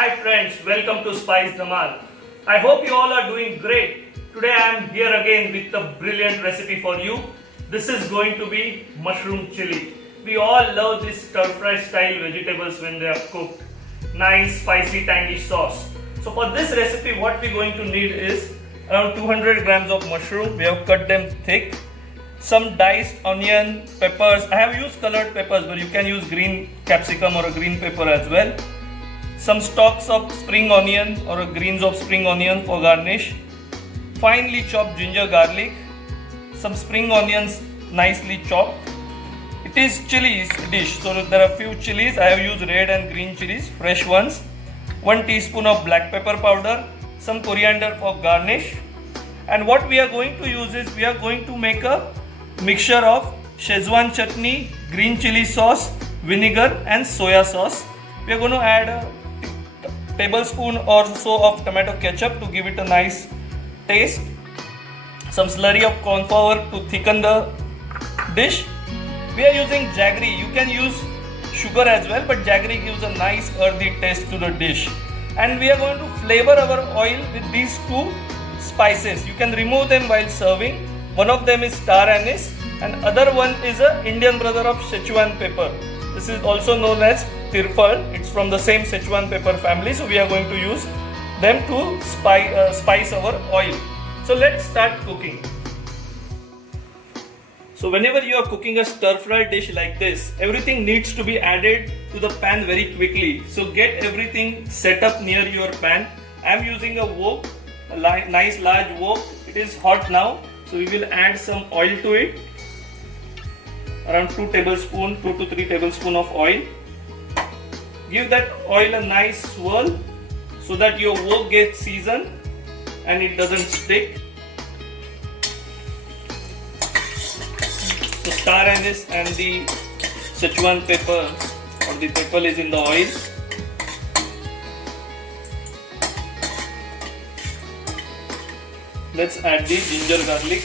Hi friends, welcome to Spice Dhamal. I hope you all are doing great. Today I am here again with a brilliant recipe for you. This is going to be mushroom chili. We all love these stir-fry style vegetables when they are cooked. Nice spicy tangy sauce. So for this recipe what we're going to need is around 200 grams of mushroom. We have cut them thick. Some diced onion, peppers. I have used colored peppers, but you can use green capsicum or a green pepper as well. Some stalks of spring onion or a greens of spring onion for garnish. Finely chopped ginger garlic. Some spring onions nicely chopped. It is chilies dish, so there are few chilies. I have used red and green chilies, fresh ones. 1 teaspoon of black pepper powder. Some coriander for garnish. And what we are going to use is we are going to make a mixture of Szechuan chutney, green chili sauce, vinegar and soya sauce. We are going to add a tablespoon or so of tomato ketchup to give it a nice taste. Some slurry of corn flour to thicken the dish. We are using jaggery. You can use sugar as well, but jaggery gives a nice earthy taste to the dish. And we are going to flavor our oil with these two spices. You can remove them while serving. One of them is star anise and other one is a Indian brother of Szechuan pepper. This is also known as tirfal. It's from the same Szechuan pepper family. So we are going to use them to spice our oil. So let's start cooking. So whenever you are cooking a stir-fry dish like this, everything needs to be added to the pan very quickly. So get everything set up near your pan. I am using a wok, a nice large wok. It is hot now. So we will add some oil to it, around 2 to 3 tablespoons of oil. Give that oil a nice swirl so that your wok gets seasoned and it doesn't stick. So star anise and the Szechuan pepper or the pepper is in the oil. Let's add the ginger garlic.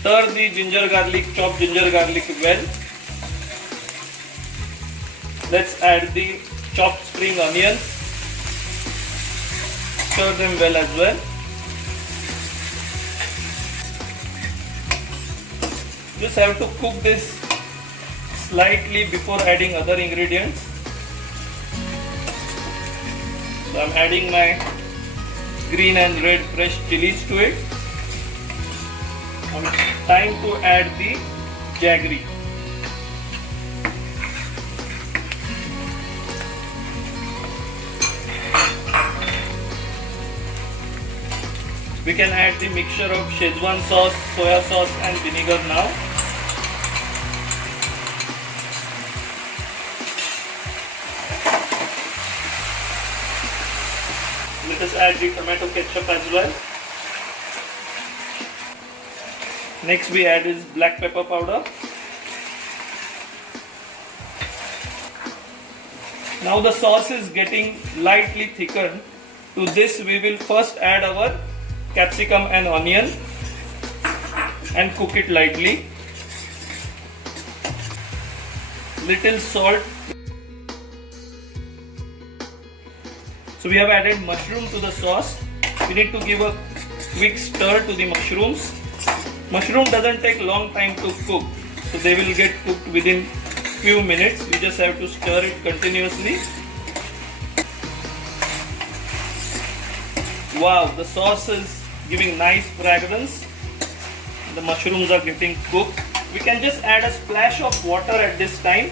Stir the ginger garlic, chopped ginger garlic well. Let's add the chopped spring onions. Stir them well as well. Just have to cook this slightly before adding other ingredients. So I'm adding my green and red fresh chilies to it. Time to add the jaggery. We can add the mixture of Szechuan sauce, soya sauce and vinegar now. Let us add the tomato ketchup as well. Next we add is black pepper powder. Now the sauce is getting lightly thickened. To this we will first add our capsicum and onion and cook it lightly. Little salt. So we have added mushroom to the sauce. We need to give a quick stir to the mushrooms. Mushroom doesn't take long time to cook, so they will get cooked within few minutes. You just have to stir it continuously. Wow, the sauce is giving nice fragrance. The mushrooms are getting cooked. We can just add a splash of water at this time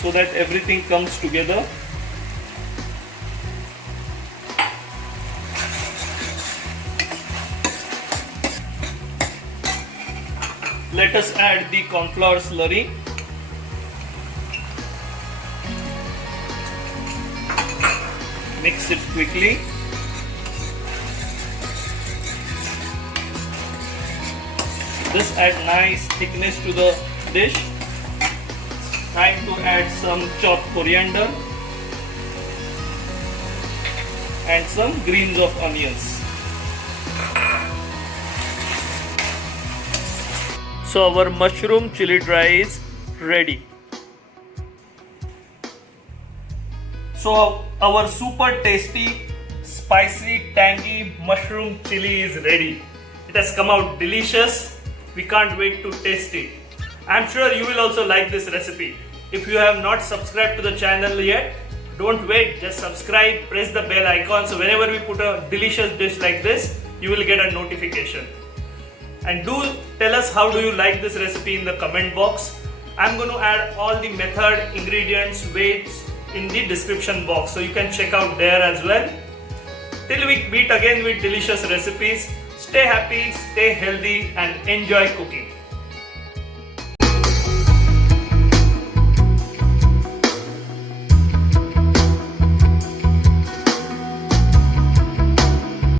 so that everything comes together. Let us add the corn flour slurry. Mix it quickly. This adds nice thickness to the dish. Time to add some chopped coriander and some greens of onions. So our mushroom chili dry is ready. So our super tasty, spicy, tangy mushroom chili is ready. It has come out delicious. We can't wait to taste it. I'm sure you will also like this recipe. If you have not subscribed to the channel yet, don't wait, just subscribe, press the bell icon so whenever we put a delicious dish like this, you will get a notification. And do tell us how do you like this recipe in the comment box. I'm going to add all the method, ingredients, weights in the description box so you can check out there as well. Till we meet again with delicious recipes, stay happy, stay healthy and enjoy cooking.